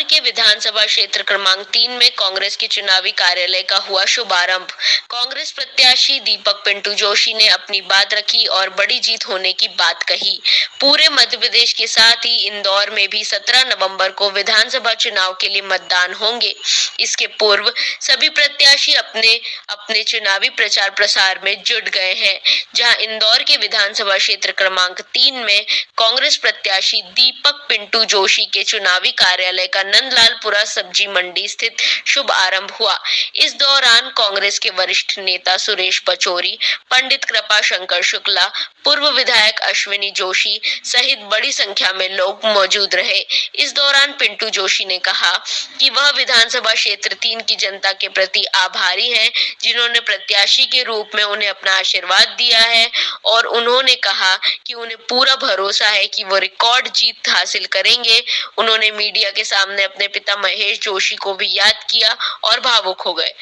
इंदौर के विधानसभा क्षेत्र क्रमांक 3 में कांग्रेस के चुनावी कार्यालय का हुआ शुभारंभ। कांग्रेस प्रत्याशी दीपक पिंटू जोशी ने अपनी बात रखी और बड़ी जीत होने की बात कही। पूरे मध्य प्रदेश के साथ ही इंदौर में भी 17 नवंबर को विधानसभा चुनाव के लिए मतदान होंगे। इसके पूर्व सभी प्रत्याशी अपने अपने चुनावी प्रचार प्रसार में जुट गए हैं, जहां इंदौर के विधानसभा क्षेत्र क्रमांक 3 में कांग्रेस प्रत्याशी दीपक पिंटू जोशी के चुनावी कार्यालय का नंदलालपुरा सब्जी मंडी स्थित शुभ आरंभ हुआ। इस दौरान कांग्रेस के वरिष्ठ नेता सुरेश पचौरी, पंडित कृपा शंकर शुक्ला, पूर्व विधायक अश्विनी जोशी सहित बड़ी संख्या में लोग मौजूद रहे। इस दौरान पिंटू जोशी ने कहा कि वह विधानसभा क्षेत्र 3 की जनता के प्रति आभारी हैं, जिन्होंने प्रत्याशी के रूप में उन्हें अपना आशीर्वाद दिया है और उन्होंने कहा कि उन्हें पूरा भरोसा है कि वो रिकॉर्ड जीत हासिल करेंगे। उन्होंने मीडिया के सामने अपने पिता महेश जोशी को भी याद किया और भावुक हो गए।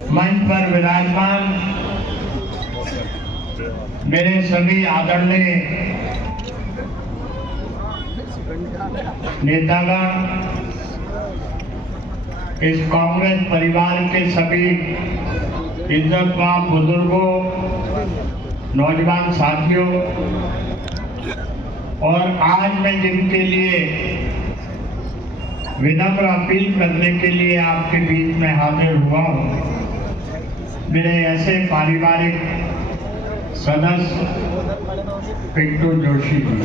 मंच पर विराजमान मेरे सभी आदरणीय नेतागण, इस कांग्रेस परिवार के सभी इज्जतमान बुजुर्गों, नौजवान साथियों, और आज मैं जिनके लिए विनम्र अपील करने के लिए आपके बीच में हाजिर हुआ हूँ, मेरे ऐसे पारिवारिक सदस्य पिंटू जोशी जी।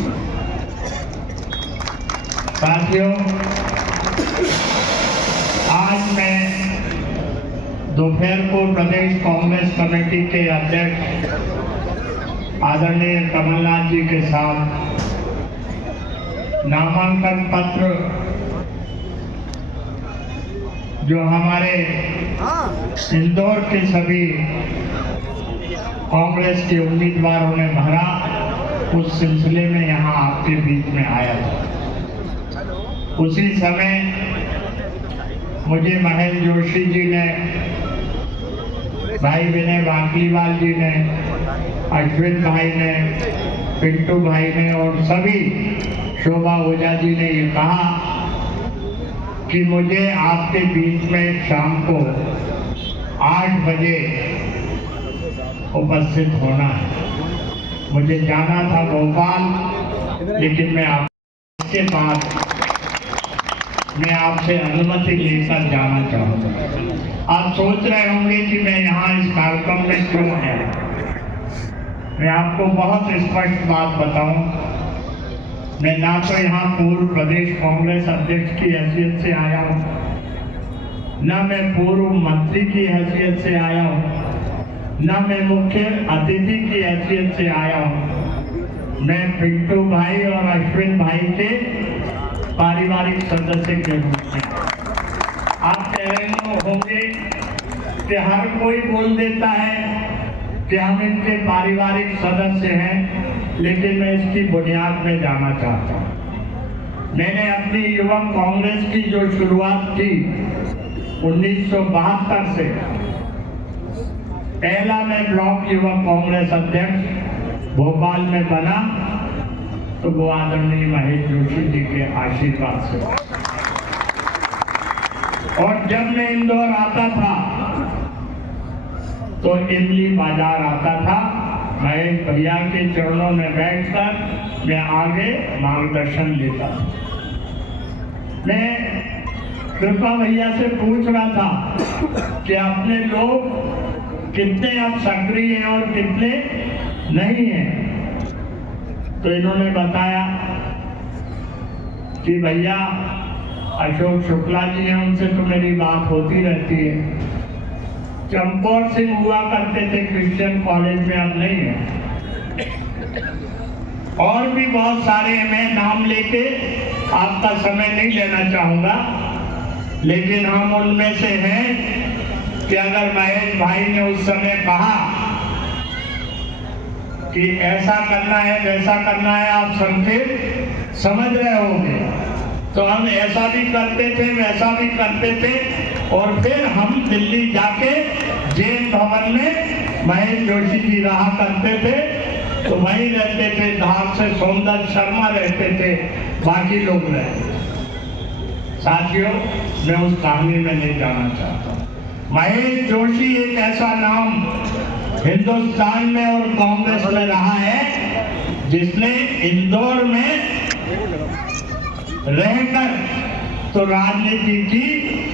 साथियों, आज मैं दोपहर को प्रदेश कांग्रेस कमेटी के अध्यक्ष आदरणीय कमलनाथ जी के साथ नामांकन पत्र जो हमारे इंदौर के सभी कांग्रेस के उम्मीदवारों ने भरा, उस सिलसिले में यहाँ आपके बीच में आया था। उसी समय मुझे महेश जोशी जी ने, भाई विनय वाकलीवाल जी ने, अश्विन भाई ने, पिंटू भाई ने और सभी शोभा ओझा जी ने ये कहा कि मुझे आपके बीच में शाम को 8 बजे उपस्थित होना है। मुझे जाना था भोपाल, लेकिन मैं आपके बाद मैं आपसे अनुमति लेकर जाना चाहूँगा। आप सोच रहे होंगे कि मैं यहाँ इस कार्यक्रम में क्यों आया। मैं आपको बहुत स्पष्ट बात बताऊं, मैं ना तो यहाँ पूर्व प्रदेश कांग्रेस अध्यक्ष की हैसियत से आया हूँ, न मैं पूर्व मंत्री की हैसियत से आया हूँ, न मैं मुख्य अतिथि की हैसियत से आया हूँ। मैं पिंटू भाई और अश्विन भाई के पारिवारिक सदस्य के रूप में। आप कह रहे होंगे कि हर कोई बोल देता है कि हम इनके पारिवारिक सदस्य हैं, लेकिन मैं इसकी बुनियाद में जाना चाहता हूँ। मैंने अपनी युवक कांग्रेस की जो शुरुआत की 1972 से, पहला मैं ब्लॉक युवक कांग्रेस अध्यक्ष भोपाल में बना, तो वो आदरणीय महेश जोशी जी के आशीर्वाद से। और जब मैं इंदौर आता था तो इमली बाजार आता था, महेश भैया के चरणों में बैठकर मैं आगे मार्गदर्शन लेता था। मैं कृपा भैया से पूछ रहा था कि अपने लोग कितने अब सक्रिय हैं और कितने नहीं हैं, तो इन्होंने बताया कि भैया अशोक शुक्ला जी हैं, उनसे तो मेरी बात होती रहती है। चंपौर सिंह हुआ करते थे क्रिश्चियन कॉलेज में, अब नहीं है। और भी बहुत सारे, मैं नाम लेके आपका समय नहीं लेना चाहूंगा, लेकिन हम उनमें से हैं कि अगर महेश भाई ने उस समय कहा कि ऐसा करना है वैसा करना है, आप संकेत समझ रहे होंगे, तो हम ऐसा भी करते थे वैसा भी करते थे। और फिर हम दिल्ली जाके जैन भवन में महेश जोशी जी रहा करते थे, तो वहीं रहते थे। धार से सौंदर्य शर्मा रहते थे, बाकी लोग रहे। साथियों, मैं उस कहानी में नहीं जाना चाहता। महेश जोशी एक ऐसा नाम हिंदुस्तान में और कांग्रेस में रहा है जिसने इंदौर में रहकर तो राजनीति की,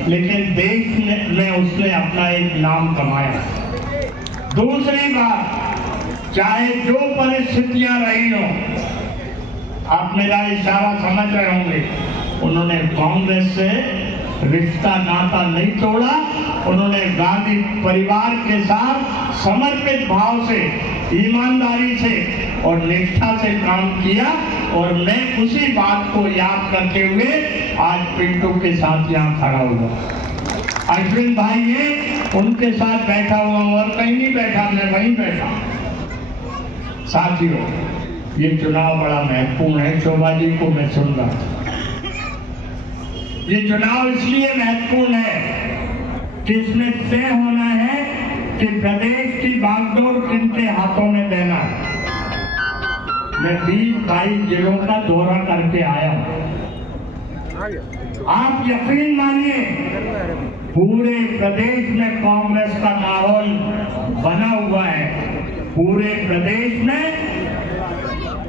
लेकिन देश में उसने अपना एक नाम कमाया। दूसरी बात, चाहे जो परिस्थितियां रही हो, आप मेरा इशारा समझ रहे होंगे, उन्होंने कांग्रेस से रिश्ता नाता नहीं तोड़ा। उन्होंने गांधी परिवार के साथ समर्पित भाव से, ईमानदारी से और निष्ठा से काम किया। और मैं उसी बात को याद करते हुए आज पिंटू के साथ यहाँ खड़ा हुआ। अश्विन भाई है, उनके साथ बैठा हुआ हूँ और कहीं नहीं बैठा, मैं वहीं बैठा। साथियों, ये चुनाव बड़ा महत्वपूर्ण है। शोभा जी को मैं सुन रहा था। ये चुनाव इसलिए महत्वपूर्ण है कि इसमें तय होना है कि प्रदेश की बागडोर किनके हाथों में देना है। मैं 20-22 जिलों का दौरा करके आया हूं। आप यकीन मानिए, पूरे प्रदेश में कांग्रेस का माहौल बना हुआ है। पूरे प्रदेश में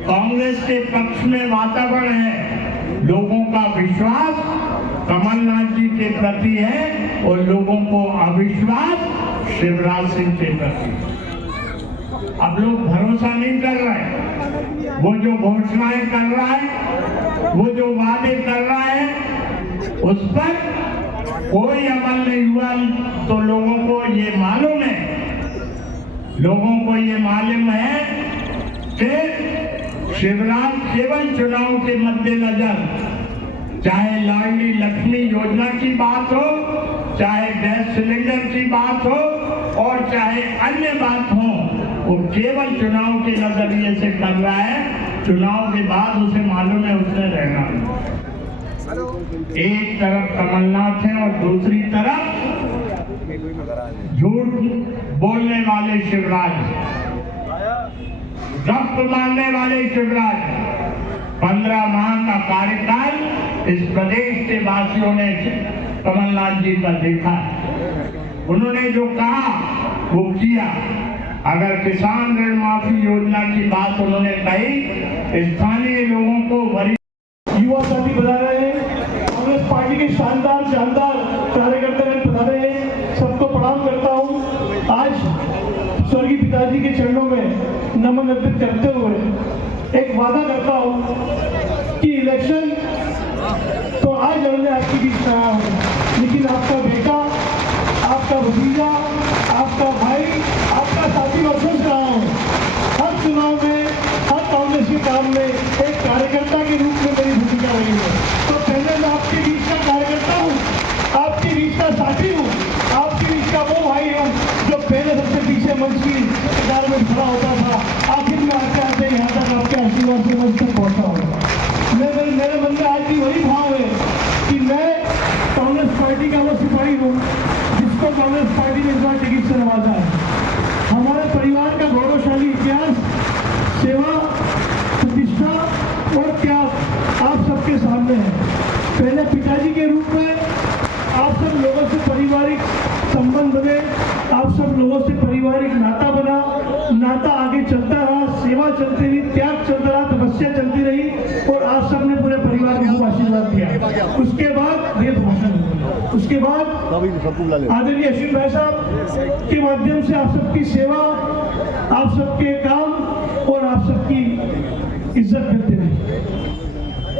कांग्रेस के पक्ष में वातावरण है। लोगों का विश्वास कमलनाथ जी के प्रति है और लोगों को अविश्वास शिवराज सिंह के प्रति। अब लोग भरोसा नहीं कर रहे। वो जो घोषणाएं कर रहा है, वो जो वादे कर रहा है, उस पर कोई अमल नहीं हुआ। तो लोगों को ये मालूम है, लोगों को ये मालूम है कि शिवराज केवल चुनाव के मद्देनजर, चाहे लाडली लक्ष्मी योजना की बात हो, चाहे गैस सिलेंडर की बात हो और चाहे अन्य बात हो, वो केवल चुनाव के नजरिए से कर रहा है। चुनाव के बाद उसे मालूम है उसने रहना है। एक तरफ कमलनाथ है और दूसरी तरफ झूठ बोलने वाले शिवराज, रक्त मारने वाले शिवराज। 15 माह का कार्यकाल इस प्रदेश के वासियों ने कमलनाथ जी का देखा है। उन्होंने जो कहा वो किया। अगर किसान ऋण माफी योजना की बात उन्होंने कही, स्थानीय लोगों को युवा साथी बता रहे हैं, कांग्रेस पार्टी के शानदार कार्यकर्ता बता रहे हैं। सबको प्रणाम करता हूँ। आज स्वर्गीय पिताजी के चरणों में नमन अर्पित करते हुए एक वादा करता हूँ कि इलेक्शन तो आज हमने आपके बीच में आया हूँ, लेकिन आपका बेटा, आपका भतीजा, आपका भाई, आपका साथी वर्षों से रहा हूँ। हर चुनाव में, हर कांग्रेस के काम में एक कार्यकर्ता के रूप में मेरी भूमिका रही है। तो पहले मैं आपके बीच का कार्यकर्ता हूँ, आपके बीच का साथी हूँ, आपके बीच का वो भाई हूँ जो पहले सबसे पीछे मंच की कतार में खड़ा होता था। आखिर में आते आते यहाँ तक आपके आशीर्वाद से मंच तक पहुँचा हूँ। मेरे मन में आज भी वही भाव है कि मैं कांग्रेस पार्टी का वो सिपाही हूँ जिसको कांग्रेस पार्टी ने इस बार टिकट से नवाजा है। हमारे परिवार का गौरवशाली इतिहास, सेवा, प्रतिष्ठा और त्याग आप सबके सामने है। पहले पिताजी के रूप में आप सब लोगों से पारिवारिक संबंध बने, आप सब लोगों से पारिवारिक नाता बना, नाता आगे चलता रहा, सेवा चलती रही, त्याग चलता रहा, तपस्या चलती रही और आप सबने पूरे परिवार को खूब आशीर्वाद दिया। उसके बाद वेद भाषण, उसके बाद आदरणीय अश्विन भाई साहब के माध्यम से आप सबकी सेवा, आप सबके काम और आप सबकी इज्जत मिलती रही।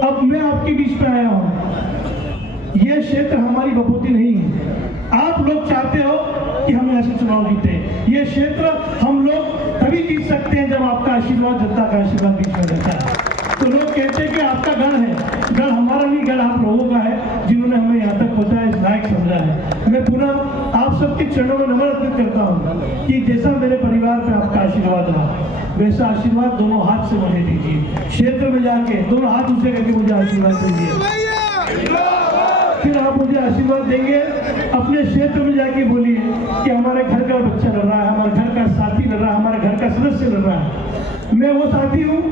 अब मैं आपके बीच में आया हूँ। ये क्षेत्र हमारी बपोती नहीं है। आप लोग चाहते हो कि हम ऐसे चुनाव जीते। ये क्षेत्र हम लोग तभी जीत सकते हैं जब आपका आशीर्वाद, जनता का आशीर्वाद बीच में रहता है। तो लोग कहते हैं कि आपका गढ़ है, गढ़ हमारा नहीं, गढ़ आप लोगों का है जिन्होंने हमें यहाँ तक पहुँचाया, इस लायक समझा है। मैं पुनः आप सबके चरणों में नमन अर्पित करता हूँ कि जैसा मेरे परिवार पे आपका आशीर्वाद रहा, वैसा आशीर्वाद दोनों हाथ से मुझे दीजिए। क्षेत्र में जाके दोनों हाथ ऊंचे करके मुझे आशीर्वाद दीजिए। फिर आप मुझे आशीर्वाद देंगे, अपने क्षेत्र में जाके बोलिए कि हमारे घर का बच्चा लड़ रहा है, हमारे घर का साथी लड़ रहा है, हमारे घर का सदस्य लड़ रहा है। मैं वो साथी हूँ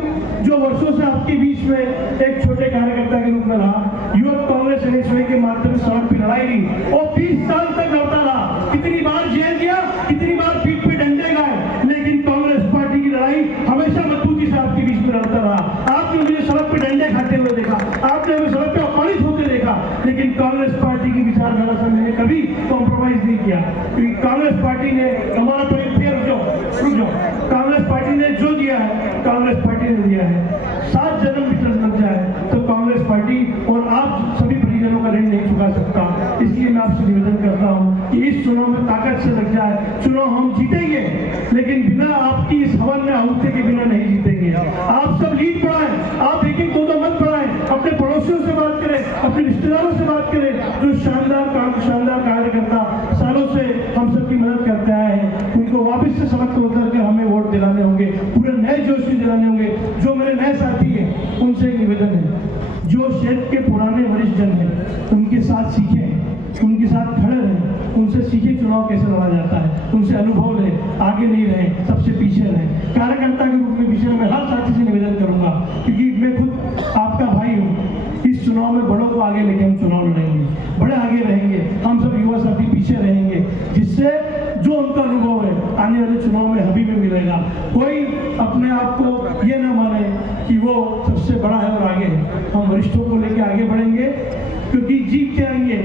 जो वर्षों से आपके बीच में एक छोटे कार्यकर्ता के रूप में रहा। युवक कांग्रेस एनएसयूआई के माध्यम से सड़क पर लड़ाई ली और 20 साल तक लड़ता रहा। कितनी बार जेल गया, कितनी बार पीठ पे डंडे गए, लेकिन कांग्रेस पार्टी की लड़ाई हमेशा मजबूती से आपके बीच में लड़ता रहा। आपने मुझे सड़क पे डंडे खाते हुए देखा, आपने हमें सड़क पे अपमानित होते देखा, लेकिन कांग्रेस पार्टी की विचारधारा से मैंने कभी कॉम्प्रोमाइज नहीं किया, क्योंकि कांग्रेस पार्टी ने हमारा तो रुक जाओ, कांग्रेस पार्टी ने जो दिया है, कांग्रेस पार्टी ने दिया है। 7 जन्म भी लग जाए तो कांग्रेस पार्टी और आप सभी परिजनों का ऋण नहीं चुका सकता। इसलिए मैं आपसे निवेदन करता हूँ कि इस चुनाव में ताकत से लग जाए। चुनाव हम जीतेंगे, लेकिन बिना आपकी इस हवन में आहुति के बिना नहीं जीतेंगे। आप सब लीड बढ़ाएं, आप एक दो मत बढ़ाएं, अपने पड़ोसियों से बात करें, अपने रिश्तेदारों से बात करें, जो शानदार कार्यकर्ता सालों से हम सबकी मदद करते आए हैं, उनको वापस से सड़क पर उतर कर हमें वोट दिलाने होंगे, पूरे नए जोश से दिलाने होंगे। जो मेरे नए साथी हैं उनसे एक निवेदन है, जो क्षेत्र के पुराने वरिष्ठ जन हैं उनके साथ सीखें, उनके साथ खड़े रहें, उनसे सीखें चुनाव कैसे लड़ा जाता है, उनसे अनुभव लें, आगे नहीं रहें, सबसे पीछे रहें। कार्यकर्ता के रूप में पीछे मैं हर साथी से निवेदन करूंगा, क्योंकि मैं खुद आपका भाई हूँ। इस चुनाव में बड़ों को आगे लेके हम चुनाव लड़ेंगे, बड़े आगे रहेंगे, हम सब युवा साथी पीछे रहेंगे, जिससे जो उनका अनुभव है आने वाले चुनाव में हमें भी मिलेगा। कोई अपने आप को ये ना माने कि वो सबसे बड़ा है और आगे है। हम वरिष्ठों को लेके आगे बढ़ेंगे, क्योंकि जीत के आएंगे,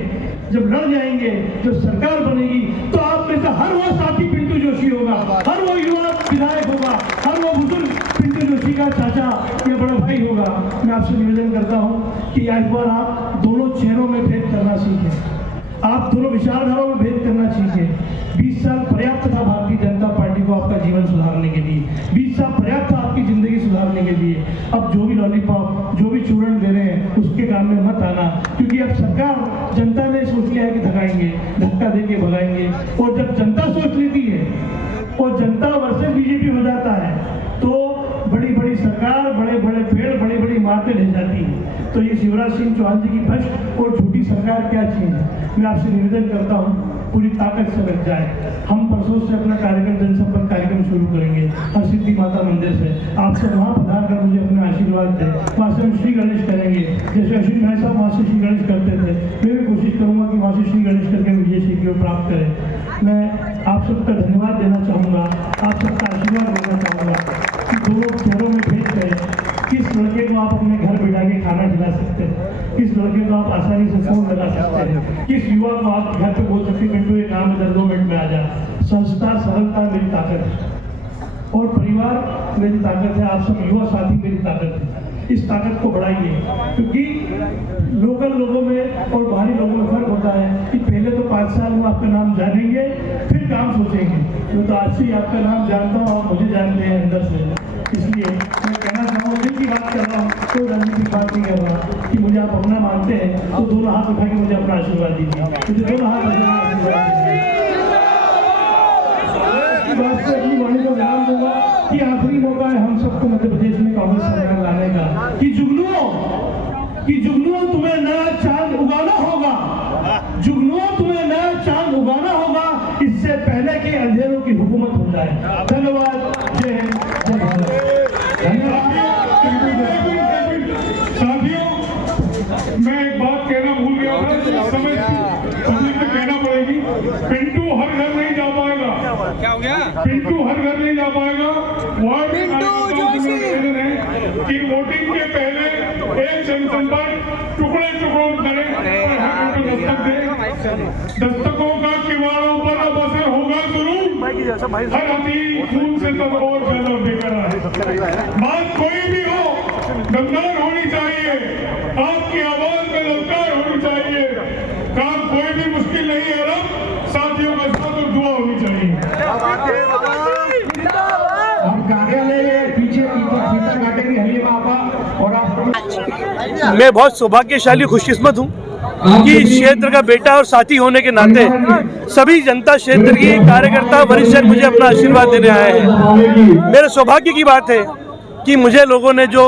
जब लड़ जाएंगे, जब सरकार बनेगी, तो आप में से हर वो साथी पिंटू जोशी होगा, हर वो युवा विधायक होगा, हर वो बुजुर्ग पिंटू जोशी का चाचा या बड़ा भाई होगा। मैं आपसे निवेदन करता हूँ कि आज बार आप दोनों चेहरों में भेद करना सीखें, आप दोनों विचारधाराओं में भेद करना सीखें। 20 साल पर्याप्त था भारतीय जनता पार्टी को आपका जीवन सुधारने के लिए, 20 साल पर्याप्त था आपकी जिंदगी सुधारने के लिए। अब जो भी लॉलीपॉप, जो भी चूर्ण दे रहे हैं, उसके काम में मत आना, क्योंकि अब सरकार, जनता ने सोच लिया है कि धकाएंगे, धक्का दे के भगाएंगे। और जब जनता सोच लेती है और जनता वर्सेस बीजेपी हो जाता है, तो बड़ी बड़ी सरकार, बड़े बड़े पेड़, बड़ी बड़ी इमारतें ढह जाती हैं। तो ये शिवराज सिंह चौहान जी की भ्रष्ट और झूठी सरकार क्या चीज है। मैं आपसे निवेदन करता हूँ, पूरी ताकत से लग जाए। हम परसों से अपना कार्यक्रम, जनसंपर्क कार्यक्रम शुरू करेंगे हरसिद्धि माता मंदिर से। आपसे वहाँ पधार कर मुझे अपने आशीर्वाद दें, वहाँ से हम श्री गणेश करेंगे, जैसे अश्विन भाई साहब वहाँ से श्री गणेश करते थे। मैं भी कोशिश करूँगा कि वहाँ से श्री गणेश करके विजय श्री को प्राप्त करें। मैं आप सबका धन्यवाद देना चाहूँगा, आप सबका आशीर्वाद देना चाहूँगा कि दोनों चेहरों में भेद है। किस लड़के को आप अपने घर बिठा के खाना खिला सकते हैं, किस लड़के को आप आसानी से फोन लगा सकते हैं, किस युवा को आप घर पे बोल सकते हैं पिंटू ये काम है 2 मिनट में आ जा। सहजता, सरलता मेरी ताकत है और परिवार मेरी ताकत है, आप सब युवा साथी मेरी ताकत है। इस ताकत को बढ़ाइए, क्योंकि लोकल लोगों में और बाहरी लोगों में फर्क होता है कि पहले तो 5 साल में आपका नाम जानेंगे, फिर काम सोचेंगे। मैं तो आज से ही आपका नाम जानता हूँ, आप मुझे जानते हैं अंदर से। इसलिए मैं कहना चाहूँगा, दिल की बात कर रहा हूँ, कोई राजनीतिक बात नहीं कर रहा कि मुझे आप अपना मानते हैं तो दोनों हाथ उठा के मुझे अपना आशीर्वाद दीजिए, मुझे दोनों हाथ आशीर्वाद दीजिए। अपनी वाणी को ध्यान दूंगा कि आखिरी मौका है हम सबको मध्य प्रदेश में कांग्रेस सरकार लाने का, कि जुगनुओं तुम्हें नया चांद उगाना होगा, जुगनुओं तुम्हें नया चांद उगाना होगा, इससे पहले कि अंधेरों की हुकूमत हो जाए। धन्यवाद, जय हिंद, जय भारत। साथियों, मैं एक बात कहना भूल गया था, इस समय पब्लिक में कहना पड़ेगी। पिंटू हर घर नहीं जा पाएगा। क्या हो गया? पिंटू हर घर नहीं जा पाएगा। वार्ड कि वोटिंग के पहले एक जनसंपर्क टुकड़ों करें और हर वोटर दस्तक दे। दस्तकों का किवाड़ों पर अब असर होगा जरूर। हर हथी खून से तब और ज्यादा बेकार है। बात कोई भी हो, दमदार होनी चाहिए, आपकी आवाज में ललकार होनी चाहिए। काम कोई भी मुश्किल नहीं है, रब साथियों का साथ और दुआ होनी चाहिए। हम कार्यालय पीछे फीता काटेंगे हलीमा आपा और आप। मैं बहुत सौभाग्यशाली खुशकिस्मत हूँ कि इस क्षेत्र का बेटा और साथी होने के नाते सभी जनता क्षेत्र की कार्यकर्ता वरिष्ठ जन मुझे अपना आशीर्वाद देने आए हैं। मेरे सौभाग्य की बात है कि मुझे लोगों ने जो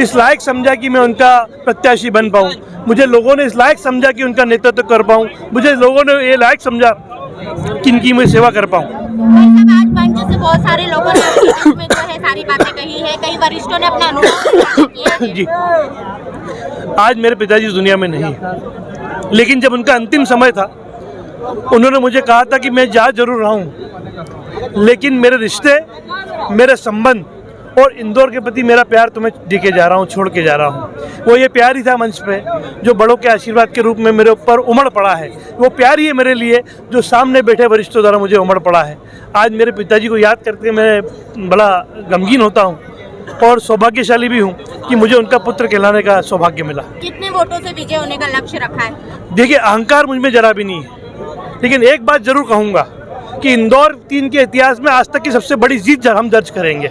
इस लायक समझा कि मैं उनका प्रत्याशी बन पाऊँ, मुझे लोगों ने इस लायक समझा कि उनका नेतृत्व कर पाऊँ, मुझे लोगों ने ये लायक समझा कि इनकी मैं सेवा कर पाऊँ। भाई साहब, आज मंच से बहुत सारे लोगों ने इसमें जो है सारी बातें कही है, कई वरिष्ठों ने अपना अनुभव किया है। जी, आज मेरे पिताजी इस दुनिया में नहीं है, लेकिन जब उनका अंतिम समय था उन्होंने मुझे कहा था कि मैं जा जरूर रहा हूँ, लेकिन मेरे रिश्ते, मेरे संबंध और इंदौर के प्रति मेरा प्यार तुम्हें दे के जा रहा हूँ, छोड़ के जा रहा हूँ। वो ये प्यार ही था मंच पे जो बड़ों के आशीर्वाद के रूप में मेरे ऊपर उमड़ पड़ा है। वो प्यार ही है मेरे लिए जो सामने बैठे वरिष्ठों द्वारा मुझे उमड़ पड़ा है। आज मेरे पिताजी को याद करके मैं बड़ा गमगीन होता हूँ और सौभाग्यशाली भी हूँ कि मुझे उनका पुत्र कहलाने का सौभाग्य मिला। कितने वोटों से विजय होने का लक्ष्य रखा है? देखिए, अहंकार मुझ में जरा भी नहीं है, लेकिन एक बात जरूर कहूँगा कि इंदौर 3 के इतिहास में आज तक की सबसे बड़ी जीत हम दर्ज करेंगे।